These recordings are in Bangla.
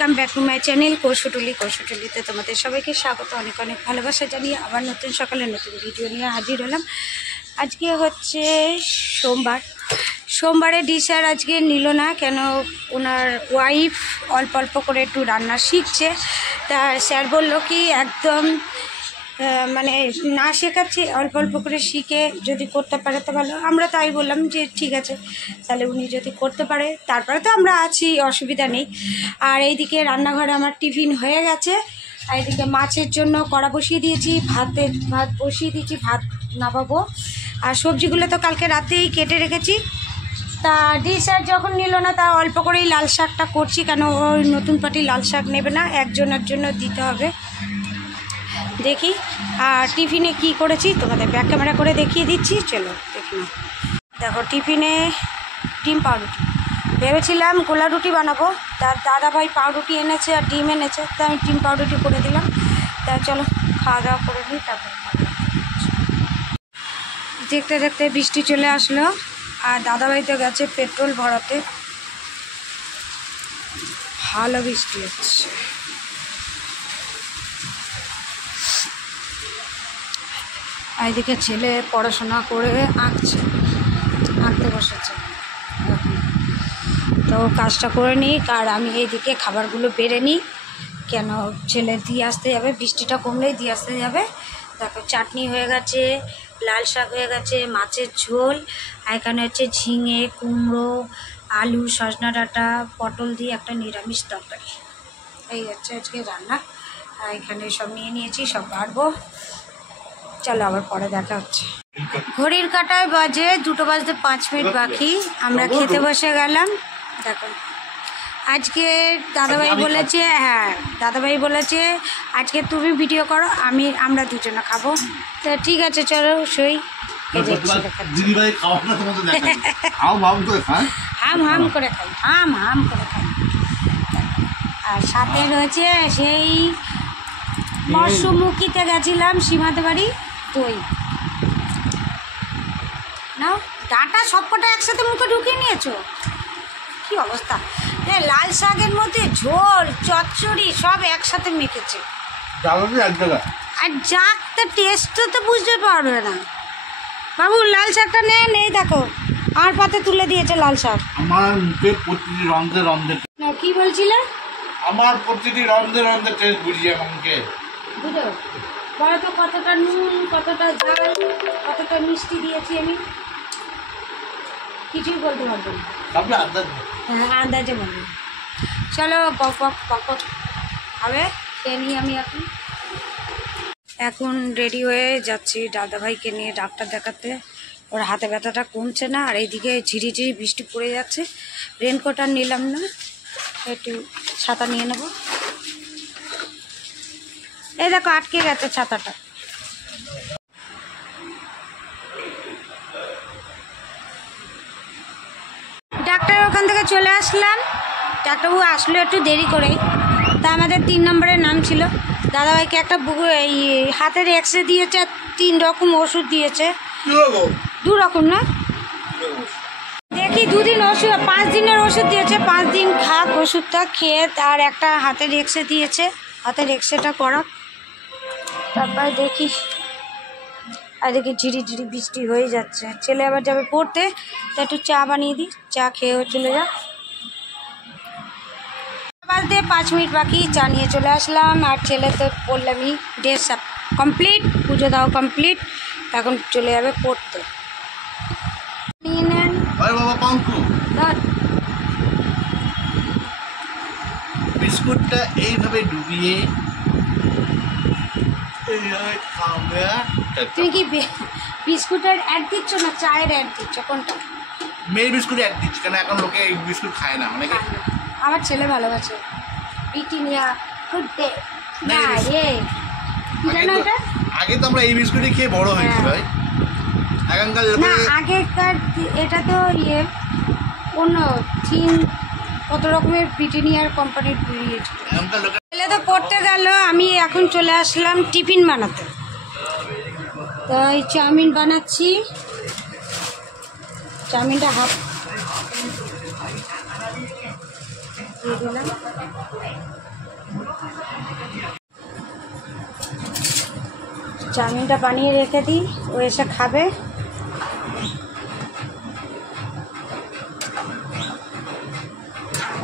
Welcome back to my channel কৌশটুলিতে তোমাদের সবাইকে স্বাগত, অনেক অনেক ভালোবাসা জানিয়ে আবার নতুন সকালে নতুন ভিডিও নিয়ে হাজির হলাম। আজকে হচ্ছে সোমবারে স্যার আজকে নিল না, কেন ওনার ওয়াইফ অল্প অল্প করে একটু রান্না শিখছে। তা স্যার বলল কি একদম মানে না শেখাচ্ছি, অল্প অল্প করে শিখে যদি করতে পারে তো ভালো। আমরা তাই বললাম যে ঠিক আছে, তাহলে উনি যদি করতে পারে তারপরে তো আমরা আছি, অসুবিধা নেই। আর এইদিকে রান্নাঘরে আমার টিফিন হয়ে গেছে, আর এইদিকে মাছের জন্য কড়া বসিয়ে দিয়েছি, ভাত বসিয়ে দিয়েছি, ভাত নামাবো। আর সবজিগুলো তো কালকে রাতেই কেটে রেখেছি। তা স্যার যখন নিল না, তা অল্প করেই লাল শাকটা করছি, কেন ওই নতুন পাটি লাল শাক নেবে না, একজনের জন্য দিতে হবে। দেখি আর টিফিনে কি করেছি তোমাদের ব্যাক ক্যামেরা করে দেখিয়ে দিচ্ছি, চলো দেখি। দেখো টিফিনে ডিম পাউরুটি, ভেবেছিলাম গোলা রুটি বানাবো, তার দাদাভাই পাউরুটি এনেছে আর ডিম এনেছে, তা আমি ডিম পাউরুটি করে দিলাম। তা চলো খাওয়া দাওয়া করে নিই, তারপর দেখতে দেখতে বৃষ্টি চলে আসলো। আর দাদাভাই তো গেছে পেট্রোল ভরাতে, ভালো বৃষ্টি হচ্ছে। এইদিকে ছেলে পড়াশোনা করে আঁকতে বসেছে, তো কাজটা করে নিই। আর আমি এইদিকে খাবারগুলো বেড়ে নিই, কেন ছেলে দিয়ে আসতে যাবে, বৃষ্টিটা কমলেই দিয়ে আসতে যাবে। তারপর চাটনি হয়ে গেছে, লাল শাক হয়ে গেছে, মাছের ঝোল, আর এখানে হচ্ছে ঝিঙে, কুমড়ো, আলু, সজনা ডাঁটা, পটল দিয়ে একটা নিরামিষ তরকারি। এই হচ্ছে আজকে রান্না। আর এখানে সব নিয়ে নিয়েছি, সব বাড়বো। চলো আবার পরে দেখা হচ্ছে। ঘড়ির কাঁটায় বাজে 2:05 বাকি, আমরা খেতে বসে গেলাম। দেখো আজকে দাদাভাই বলেছে আজকে তুমি ভিডিও করো, আমরা দুজনে খাবো। তো ঠিক আছে চলো সই। হাম করে খাই। আর সাথে রয়েছে সেই মৎস্যমুখীতে গেছিলাম সীমাতে বাড়ি, দই না ডাঁটা সবকটা একসাথে মুখে ঢুকিয়ে নিয়েছো, কি অবস্থা। হ্যাঁ, লাল শাকের মধ্যে ঝোল চচ্চড়ি সব একসাথে মেখেছে, আর যাকতে টেস্ট তো বুঝতে পারবে না। বাবু লাল শাকটা নেই, দেখো আর পাতে তুলে দিয়েছে লাল শাক। আমার মুখে প্রতিটি রন্ধে না কি বলছিলে, আমার প্রতিটি রন্ধে টেস্ট বুঝিয়ে আমাকে বুঝো বলো তো কতটা নুন, কতটা ঝাল, কতটা মিষ্টি দিয়েছি আমি, কিছুই বলতে পারবো না। হ্যাঁ আন্দাজে বলবো। চলো পক হবে খেয়ে নিই। আমি এখন রেডি হয়ে যাচ্ছি দাদাভাইকে নিয়ে ডাক্তার দেখাতে। ওর হাতে ব্যথাটা কমছে না, আর এইদিকে ঝিরিঝিরি বৃষ্টি পড়ে যাচ্ছে। রেনকোট আর নিলাম না, একটু ছাতা নিয়ে নেব। এই দেখো আটকে গেছে ছাতাটা। ডাক্তারের ওখান থেকে চলে আসলাম, ডাক্তারবাবু আসলো একটু দেরি করে। তা আমাদের 3 নম্বরের নাম ছিল। দাদাভাইকে একটা এই হাতের এক্সরে দিয়েছে, আর 3 রকম ওষুধ দিয়েছে। 2 রকম না, দেখি 2 দিন ওষুধ, 5 দিনের ওষুধ দিয়েছে, 5 দিন খাক ওষুধটা খেয়ে। আর একটা হাতের এক্সরে দিয়েছে, হাতের এক্সরেটা করা, তারপরে দেখি। আর দেখি ঝিরিঝিরি বৃষ্টি হয়ে যাচ্ছে, ছেলে আবার যাবে পড়তে, তা একটু চা বানিয়ে দিই, চা খেয়েও চলে যা। 5 মিনিট বাকি, চা নিয়ে চলে আসলাম। আর ছেলে তো বললামই ড্রেস কমপ্লিট, পুজো দাও কমপ্লিট, এখন চলে যাবে পড়তে। নিয়ে নেন বিস্কুটটা এইভাবে ডুবিয়ে। তুমি কি বিস্কুটের অ্যাড দিচ্ছ না চায়ের অ্যাড দিচ্ছ, কোনটা? মেয়ের বিস্কুট এক দিচ্ছি, কেন এখন লোকে এই বিস্কুট খায় না অনেকে। আমার ছেলে ভালোবাসে ব্রিটানিয়া গুড ডে। আগে তো আমরা এই বিস্কুটই খেয়ে বড় হয়েছি ভাই, এখনকার না আগেকার এটা তো অন্য চীন কত রকমের ব্রিটানিয়ার কোম্পানির বেরিয়েছে। ছেলে তো পড়তে গেল, আমি এখন চলে আসলাম টিফিন বানাতে। তো এই চাউমিন বানাচ্ছি, চাউমিনটা দিয়ে দিলাম। চাউমিনটা বানিয়ে রেখে দিই, ও এসে খাবে।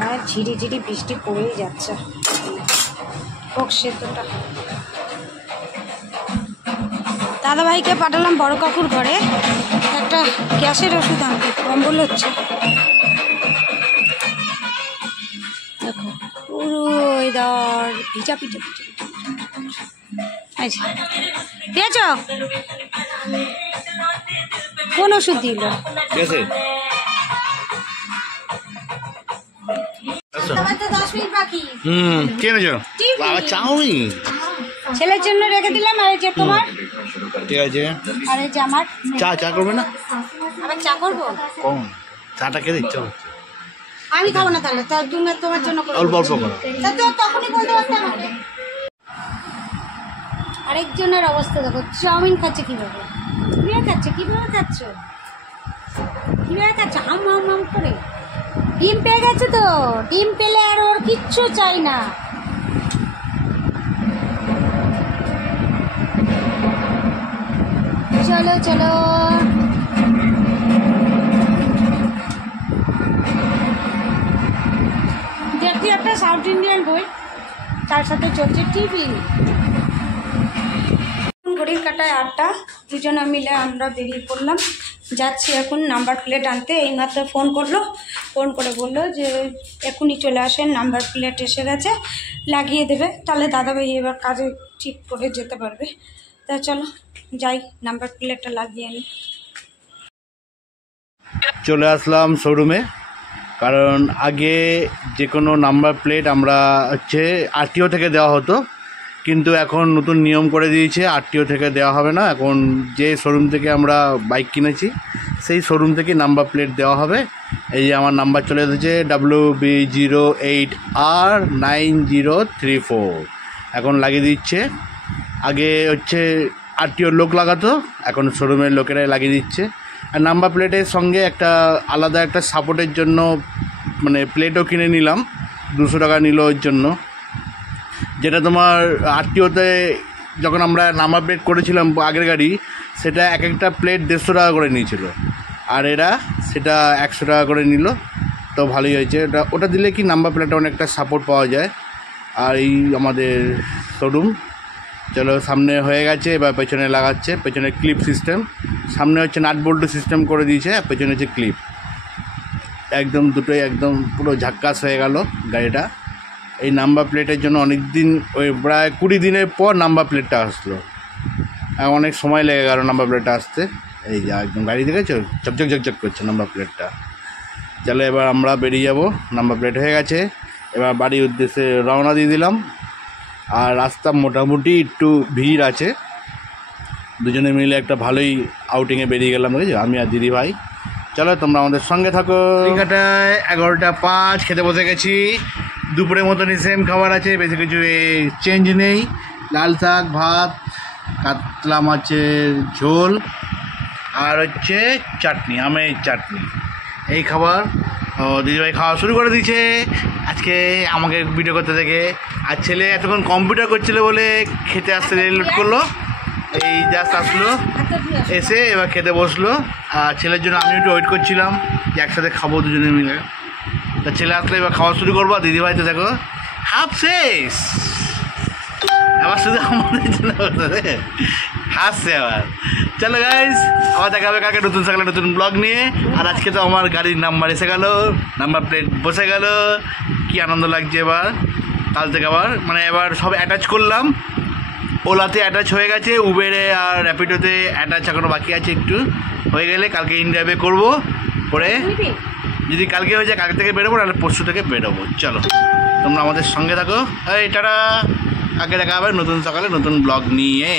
আর ঝিরি ঝিরি বৃষ্টি পড়েই যাচ্ছে। হোক সেদ্ধটা। দাদাভাইকে পাঠালাম বড় কাকুর ঘরে একটা গ্যাসের ওষুধ আনতে, কম্বল হচ্ছে। দেখো পুরো ওয়েদার ভিজা ভিজা ভিজা। আচ্ছা পেয়েছ? কোন ওষুধ দিল? ঠিক আছে 10 মিনিট বাকি। কে এনেছো? বাবা চাউমিন ছেলের জন্য রেখে দিলাম। আর এই যে তোমার, ঠিক আছে। আর এই যে আমার। চা করবে না? আবার চা করবো? কম চাটা খেতে ইচ্ছা হচ্ছে। আমি খাবো না তাহলে, তার জন্য তোমার জন্য অল্প অল্প করো। তা তো তখনই বলতে পারতাম আমাকে। আরেকজনের অবস্থা দেখো, চাউমিন খাচ্ছে কিভাবে, কিভাবে খাচ্ছে, কিভাবে খাচ্ছ, কিভাবে খাচ্ছ, হাম হাম হাম করে। ডিম পেয়ে গেছে তো, ডিম পেলে আর ওর কিচ্ছু চাই না। চলো চলো, দেখি একটা সাউথ ইন্ডিয়ান বই, তার সাথে চলছে টিভি। ঘড়ির কাটায় 8টা, দুজনে মিলে আমরা বেরিয়ে পড়লাম। যাচ্ছি এখন নাম্বার প্লেট আনতে। এইমাত্র ফোন করলো, ফোন করে বললো যে এখনই চলে আসেন, নাম্বার প্লেট এসে গেছে, লাগিয়ে দেবে। তাহলে দাদাভাই এবার কাজে ঠিক করে যেতে পারবে। তা চলো যাই, নাম্বার প্লেটটা লাগিয়ে নিই। চলে আসলাম শোরুমে, কারণ আগে যে কোনো নাম্বার প্লেট আমরা হচ্ছে আরটিও থেকে দেওয়া হতো, কিন্তু এখন নতুন নিয়ম করে দিয়েছে, আরটিও থেকে দেওয়া হবে না। এখন যে শোরুম থেকে আমরা বাইক কিনেছি সেই শোরুম থেকে নাম্বার প্লেট দেওয়া হবে। এই যে আমার নাম্বার চলে এসেছে WB08R9034, এখন লাগিয়ে দিচ্ছে। আগে হচ্ছে আরটিওর লোক লাগাতো, এখন শোরুমের লোকেরাই লাগিয়ে দিচ্ছে। আর নাম্বার প্লেটের সঙ্গে একটা আলাদা একটা সাপোর্টের জন্য মানে প্লেটও কিনে নিলাম, 200 টাকা নিল ওর জন্য। যেটা তোমার আরটিওতে যখন আমরা নাম্বার প্লেট করেছিলাম আগের গাড়ি, সেটা এক একটা প্লেট 150 টাকা করে নিয়েছিল, আর এরা সেটা 100 টাকা করে নিল। তো ভালোই হয়েছে, ওটা দিলে কি নাম্বার প্লেটে অনেকটা সাপোর্ট পাওয়া যায়। আর এই আমাদের শোরুম চলো সামনে হয়ে গেছে, এবার পেছনে লাগাচ্ছে। পেছনে ক্লিপ সিস্টেম, সামনে হচ্ছে নাট বোল্ট সিস্টেম করে দিয়েছে, পেছনে হচ্ছে ক্লিপ। একদম দুটোই একদম পুরো ঝাক্কাস হয়ে গেল গাড়িটা। এই নাম্বার প্লেটের জন্য অনেক দিন, ওই প্রায় 20 দিনের পর নাম্বার প্লেটটা আসলো। অনেক সময় লেগে গেল নাম্বার প্লেটটা আসতে। এই যে একদম গাড়ি দেখেছো ঝকঝক ঝকঝক করছে নাম্বার প্লেটটা। চলো এবার আমরা বেরিয়ে যাব, নাম্বার প্লেট হয়ে গেছে। এবার বাড়ির উদ্দেশ্যে রওনা দিয়ে দিলাম। আর রাস্তা মোটামুটি একটু ভিড় আছে, দুজনে মিলে একটা ভালোই আউটিংয়ে বেরিয়ে গেলাম, বুঝেছো, আমি আর দিদি ভাই। চলো তোমরা আমাদের সঙ্গে থাকো। ঘড়িকাটায় 11টা 5, খেতে বসে গেছি। দুপুরের মতনই সেম খাবার আছে, বেশি কিছু চেঞ্জ নেই। লাল শাক, ভাত, কাতলা মাছের ঝোল, আর হচ্ছে চাটনি, আমের চাটনি, এই খাবার। দিদিভাই খাওয়া শুরু করে দিয়েছে আজকে আমাকে ভিডিও করতে থেকে। আর ছেলে এতক্ষণ কম্পিউটার করছিল বলে খেতে আসতে লেট করলো, এই জাস্ট আসলো, এসে এবার খেতে বসলো। আর ছেলের জন্য আমি একটু ওয়েট করছিলাম যে একসাথে খাবো দুজনে মিলে। তা ছেলে আসলে এবার খাওয়া শুরু করবো। দিদিভাই তো দেখো হাফ শেষ, আবার শুধু আমাদের জন্য হাসছে আবার। চলো গাইস, আবার দেখা হবে কালকে নতুন সকালে নতুন ব্লগ নিয়ে। আর আজকে তো আমার গাড়ির নাম্বার এসে গেল, নাম্বার প্লেট বসে গেল, কি আনন্দ লাগছে। এবার কাল থেকে আবার মানে এবার সব অ্যাটাচ করলাম। ওলাতে অ্যাটাচ হয়ে গেছে, উবেরে আর র্যাপিডোতে অ্যাটাচ এখনও বাকি আছে, একটু হয়ে গেলে কালকে ইনড্রাইভে করবো। করে যদি কালকে হয়ে যায় কালকে থেকে বেরোবো, নাহলে পরশু থেকে বেরোবো। চলো তোমরা আমাদের সঙ্গে থাকো। এই টাটা, কালকে দেখা হবে নতুন সকালে নতুন ব্লগ নিয়ে।